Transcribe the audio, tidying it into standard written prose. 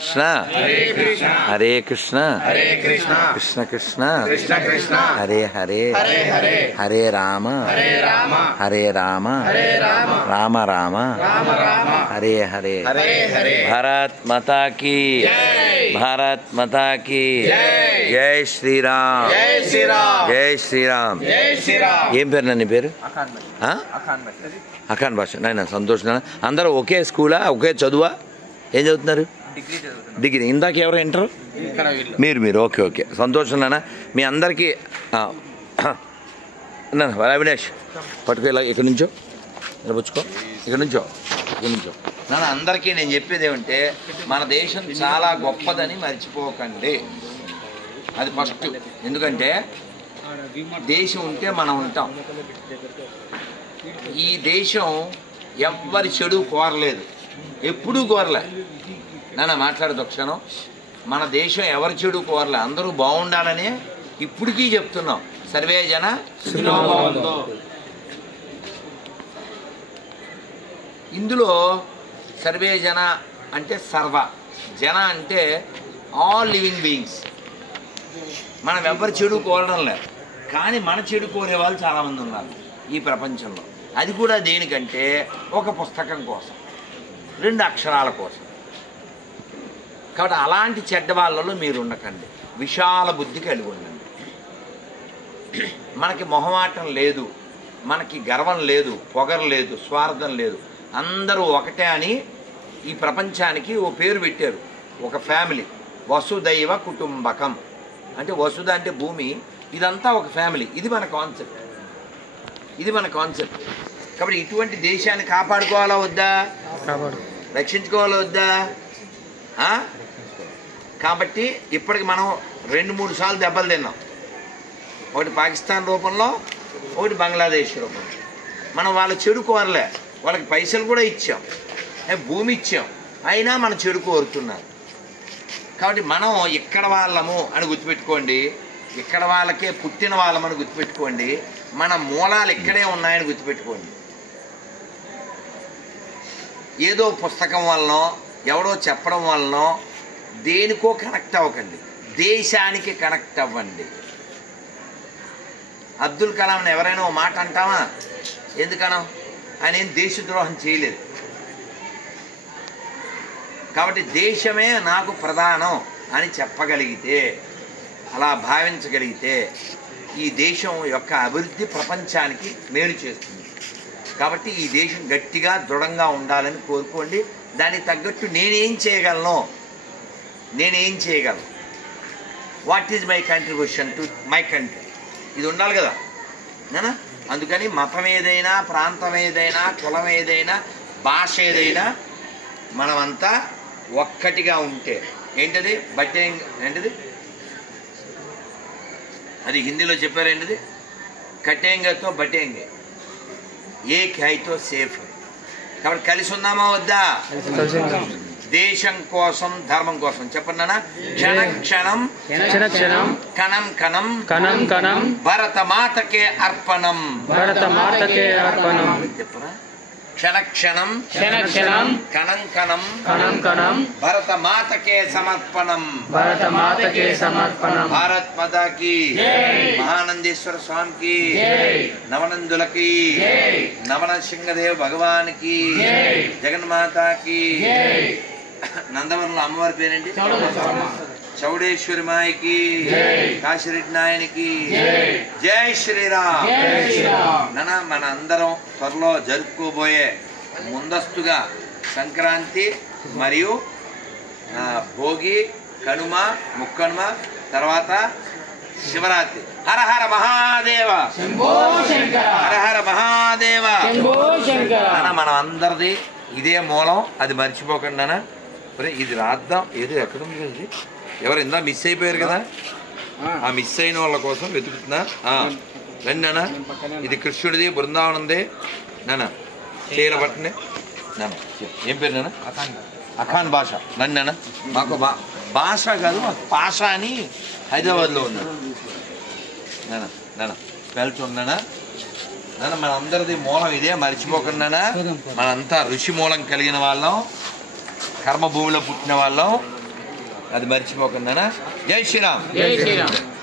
కృష్ణ హరే కృష్ణ కృష్ణ కృష్ణ హరే హరే హరే రామ హరే రామ రామ రామ హరే హరే భారత్ మాతా key Bharat మాతా key జై శ్రీరామ్ జై శ్రీరామ్ ఏం పేరు నన్ను పేరు అఖాన్ భాష నాయన సంతోష్ నాన్న అందరూ ఒకే స్కూలా ఒకే చదువా ఏం చదువుతున్నారు డిగ్రీ ఇందాక ఎవరు ఇంటర్ మీరు ఓకే ఓకే సంతోషం నాన్న మీ అందరికీ అవినాష్ పట్టుకో ఇలా ఇక్కడ నుంచో ఇలా పుచ్చుకో ఇక్కడ నుంచో నాన్న అందరికీ నేను చెప్పేది ఏమంటే మన దేశం చాలా గొప్పదని మర్చిపోకండి అది ఫస్ట్ ఎందుకంటే దేశం ఉంటే మనం ఉంటాం ఈ దేశం ఎవ్వరి చెడు కోరలేదు ఎప్పుడూ కోరలే నాన్న మాట్లాడదు క్షణం మన దేశం ఎవరి చెడు కోరలే అందరూ బాగుండాలని ఇప్పటికీ చెప్తున్నాం సర్వే జన ఇందులో సర్వే జన అంటే సర్వ జన అంటే ఆల్ లివింగ్ బీయింగ్స్ మనం ఎవరి చెడు కోరడం లేదు కానీ మన చెడు కోరే వాళ్ళు చాలామంది ఉన్నారు ఈ ప్రపంచంలో అది కూడా దేనికంటే ఒక పుస్తకం కోసం 2 అక్షరాల కోసం కాబట్టి అలాంటి చెడ్డ వాళ్ళలో మీరు ఉండకండి విశాల బుద్ధి కలిగి ఉండండి మనకి మొహమాటం లేదు మనకి గర్వం లేదు పొగరు లేదు స్వార్థం లేదు అందరూ ఒకటే అని ఈ ప్రపంచానికి ఓ పేరు పెట్టారు ఒక ఫ్యామిలీ వసుదైవ కుటుంబకం అంటే వసుధ అంటే భూమి ఇదంతా ఒక ఫ్యామిలీ ఇది మన కాన్సెప్ట్ కాబట్టి ఇటువంటి దేశాన్ని కాపాడుకోవాలా వద్దా రక్షించుకోవాలా వద్దా కాబట్టి ఇప్పటికి మనం 2-3 సార్లు దెబ్బలు తిన్నాం ఒకటి పాకిస్తాన్ రూపంలో ఒకటి బంగ్లాదేశ్ రూపంలో మనం వాళ్ళ చెడు కోరలే వాళ్ళకి పైసలు కూడా ఇచ్చాం భూమి ఇచ్చాం అయినా మన చెడు కోరుతున్నారు కాబట్టి మనం ఇక్కడ వాళ్ళము అని గుర్తుపెట్టుకోండి ఇక్కడ వాళ్ళకే పుట్టిన వాళ్ళమని గుర్తుపెట్టుకోండి మన మూలాలు ఇక్కడే ఉన్నాయని గుర్తుపెట్టుకోండి ఏదో పుస్తకం వలనో ఎవడో చెప్పడం వలనో దేనికో కనెక్ట్ అవ్వకండి దేశానికి కనెక్ట్ అవ్వండి అబ్దుల్ కలాంని ఎవరైనా ఓ మాట అంటామా ఎందుకనో ఆయన ఏం దేశద్రోహం చేయలేదు కాబట్టి దేశమే నాకు ప్రధానం అని చెప్పగలిగితే అలా భావించగలిగితే ఈ దేశం యొక్క అభివృద్ధి ప్రపంచానికి మేలు చేస్తుంది కాబట్టి ఈ దేశం గట్టిగా దృఢంగా ఉండాలని కోరుకోండి దానికి తగ్గట్టు నేనేం చేయగలను what is my contribution to my country ఇది ఉండాలి కదా నేనా అందుకని మతం ఏదైనా ప్రాంతం ఏదైనా కులం ఏదైనా భాష ఏదైనా మనమంతా ఒక్కటిగా ఉంటే ఏంటది ఏంటిది అది హిందీలో చెప్పారు ఏంటిది కటేంగతో బటేంగే ఏక్ హైతో సేఫ్ కాబట్టి కలిసి ఉందామా వద్దా దేశం కోసం ధర్మం కోసం చెప్పండి నాన్న క్షణ క్షణం కణం కణం భరత మాతకే అర్పణం చెప్పరా క్షణ క్షణం కణం కణం భరత మాతకే సమర్పణం భారత్ మాతా కీ మహానందేశ్వర స్వామికి నవనందులకి నవన సింహదేవ్ భగవాన్ కి జగన్మాతాకి నందవరంలో అమ్మవారి పేరేంటి చౌడేశ్వరి మాయకి కాశిరెడ్డి నాయనికి జై శ్రీరామ్ నాన్న మన అందరం త్వరలో జరుపుకోబోయే ముందస్తుగా సంక్రాంతి మరియు భోగి కనుమ ముక్కనుమ తర్వాత శివరాత్రి హర హర మహాదేవ హర హర మహాదేవ నాన్న మనం అందరిది ఇదే మూలం అది మర్చిపోకండి నాన్న ఇది రాద్దాం ఏదో ఎక్కడ ఉంది ఇది ఎవరు ఇందా మిస్ అయిపోయారు కదా ఆ మిస్ అయిన వాళ్ళ కోసం వెతుకుతున్నా రండి నాన్న ఇది కృష్ణుడిది బృందావనంది నాన్న చీర పట్టనే నాన్న ఏం పేరు నాన్న అఖాన్ భాష రండి నాన్న మాకు భాష కాదు మాకు పాష అని హైదరాబాద్లో ఉన్నాడు నాన్న నాన్న వెళ్తున్నానా నాన్న మనందరిది మూలం ఇదే మర్చిపోకుండా మనంతా ఋషి మూలం కలిగిన వాళ్ళం కర్మభూమిలో పుట్టిన వాళ్ళం అది మర్చిపోకుండా. జై శ్రీరామ్. జై శ్రీరామ్.